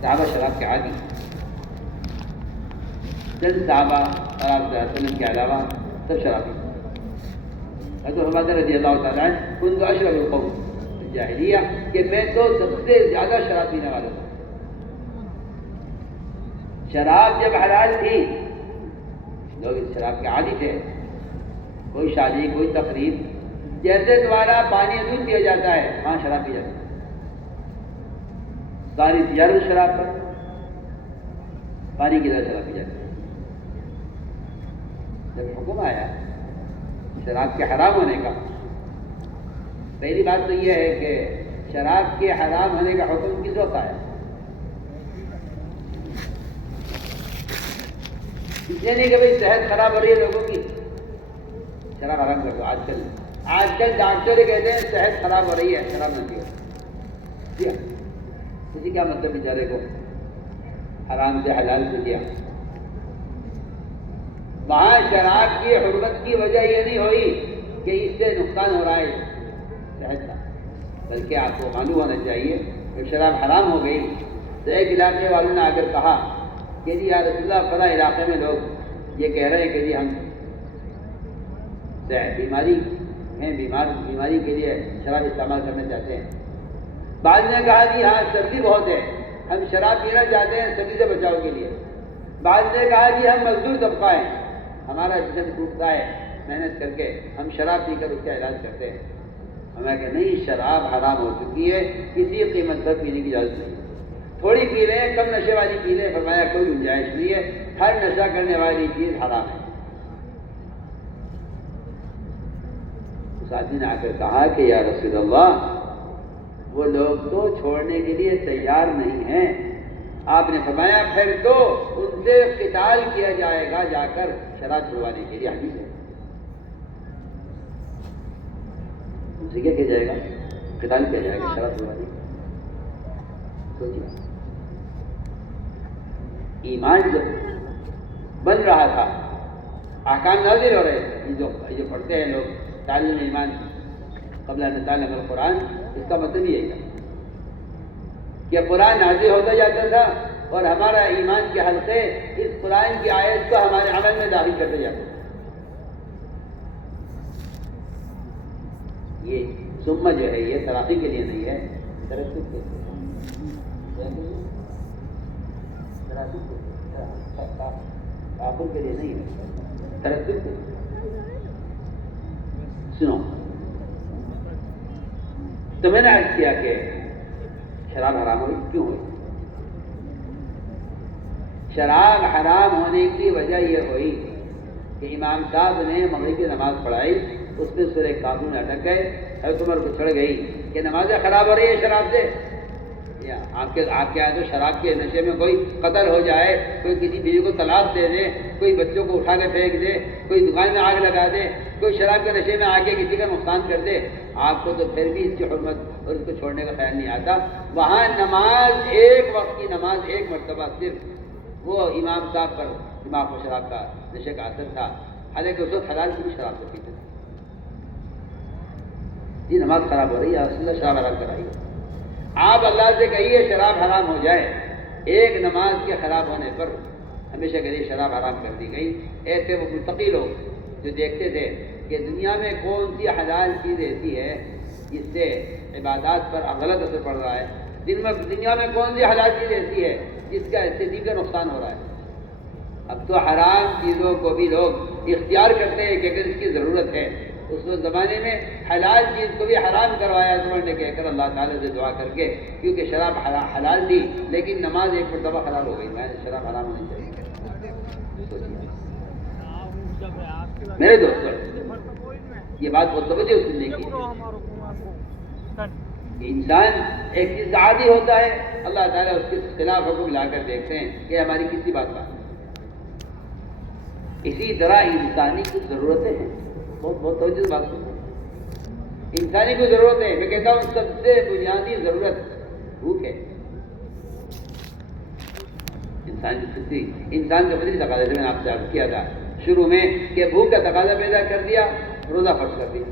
صحابہ شراب کے عادی، چند صحابہ اور آپ صلی اللہ علیہ وسلم کے علاوہ سب شرابی۔ حضرت عمر رضی اللہ تعالیٰ عنہ كنت اشرب القوم فی الجاہلیہ، کہ میں تو سب سے زیادہ شراب پینے والا تھا۔ شراب جب حلال تھی لوگ اس شراب کے عادی تھے، کوئی شادی کوئی تقریب، جیسے دوبارہ پانی دودھ پیا جاتا ہے وہاں شراب پی جاتی ہے، ساری تجارت شراب پر، پانی کی طرح شراب پی جاتی ہے۔ جب حکم آیا شراب کے حرام ہونے کا، پہلی بات تو یہ ہے کہ شراب کے حرام ہونے کا حکم کس وقت آیا؟ اس لیے نہیں کہ بھائی صحت خراب ہو رہی ہے لوگوں کی، شراب حرام کر دو۔ آج کل ڈاکٹر کہتے ہیں صحت خراب ہو رہی ہے شراب نہ پیو، اسی کیا مطلب بیچارے کو حرام سے حلال سے دیا۔ وہاں شراب کی حرمت کی وجہ یہ نہیں ہوئی کہ اس سے نقصان ہو رہا ہے صحت کا، بلکہ آپ کو معلوم ہونا چاہیے کہ شراب حرام ہو گئی تو ایک علاقے والوں نے آ کر کہا کہ جی یا رسول اللہ فلاں علاقے میں لوگ یہ کہہ رہے ہیں کہ جی ہم بیماری ہیں، بیماری کے لیے شراب استعمال کرنا چاہتے ہیں۔ بعض نے کہا جی ہاں سردی بہت ہے، ہم شراب پینا چاہتے ہیں سردی سے بچاؤ کے لیے۔ بعض نے کہا جی ہم مزدور طبقہ ہیں، ہمارا جسم ٹوٹتا ہے محنت کر کے، ہم شراب پی کر اس کا علاج کرتے ہیں۔ ہمیں کہ نہیں، شراب حرام ہو چکی ہے، کسی قیمت پر پینے کی اجازت نہیں۔ تھوڑی پی لیں، کم نشے والی پی لیں، فرمایا کوئی گنجائش نہیں ہے، ہر نشہ کرنے والی چیز حرام ہے۔ اس آدمی نے آ کر کہا کہ یا رسول اللہ وہ لوگ تو چھوڑنے کے لیے تیار نہیں ہیں۔ آپ نے فرمایا پھر تو ان سے قتال کیا جائے گا جا کر شراب چھڑوانے کے لیے، حدیث ہے۔ ان سے کیا کیا جائے گا؟ قتال کیا جائے گا شراب چھڑوانے کے لیے۔ سوچیے، ایمان جب بن رہا تھا، احکام نازل ہو رہے تھے، جو پڑھتے ہیں لوگ تعلیم ایمان قبل ان نتعلم القرآن، اس کا مطلب یہ ہے کہ قرآن نازل ہوتا جاتا تھا اور ہمارا ایمان کے حلقے اس قرآن کی آیت کو ہمارے عمل میں داخل کرتے جاتے تھے۔ یہ ثم جو ہے یہ ترقی کے لیے نہیں ہے، ترقی کے لیے، تعاقب کے لیے نہیں ہے، ترقی کے لیے۔ سنو، تو میں نے عرض کیا کہ شراب حرام ہوئی کیوں ہوئی؟ شراب حرام ہونے کی وجہ یہ ہوئی کہ امام صاحب نے مغرب کی نماز پڑھائی، اس میں سورہ کافرون میں اٹک گئے، حضرت عمر کو چڑھ گئی کہ نمازیں خراب ہو رہی ہے شراب سے۔ یا آپ کے یہاں تو شراب کے نشے میں کوئی قتل ہو جائے، کوئی کسی بیوی کو طلاق دے دے، کوئی بچوں کو اٹھا کے پھینک دے، کوئی دکان میں آگ لگا دے، کوئی شراب کے نشے میں آ کے کسی کا نقصان کر دے، آپ کو تو پھر بھی اس کی حرمت اور اس کو چھوڑنے کا خیال نہیں آتا۔ وہاں نماز، ایک وقت کی نماز ایک مرتبہ صرف وہ امام صاحب پر دماغ کو شراب کا نشے کا اثر تھا، حالانکہ اس وقت حلال کی بھی شراب سے پیتے تھے۔ یہ نماز خراب ہو رہی ہے، رسول اللہ شراب حرام کرائی۔ آپ اللہ سے کہیے شراب حرام ہو جائے، ایک نماز کے خراب ہونے پر ہمیشہ کے لیے شراب حرام کر دی گئی۔ ایسے وہ متقی لوگ جو دیکھتے تھے کہ دنیا میں کون سی حلال چیز ایسی ہے جس سے عبادات پر غلط اثر پڑ رہا ہے، دنیا میں کون سی حلال چیز ایسی ہے جس کا اس سے دین کا نقصان ہو رہا ہے۔ اب تو حرام چیزوں کو بھی لوگ اختیار کرتے ہیں کہ اگر اس کی ضرورت ہے۔ اس زمانے میں حلال چیز کو بھی حرام کروایا عمر نے کہہ کر اللہ تعالیٰ سے دعا کر کے، کیونکہ شراب حلال تھی لیکن نماز ایک مرتبہ خراب ہو گئی، میں شراب حرام ہونی چاہیے۔ میرے دوستوں، یہ بات بہت توجہ سننے کی ہے۔ انسان ایک چیز کا عادی ہوتا ہے، اللہ تعالیٰ اس کے خلاف حکم لا کر دیکھتے ہیں کہ ہماری کسی بات کا۔ اسی طرح انسانی کچھ ضرورتیں ہیں، بہت توجہ بات سنو۔ انسانی کو ضرورت ہے، میں کہتا ہوں سب سے بنیادی ضرورت بھوک ہے۔ انسان کا فطری تقاضا، میں نے آپ سے عرض کیا تھا شروع میں کہ بھوک کا تقاضا پیدا کر دیا، روزہ فرض کر دیا۔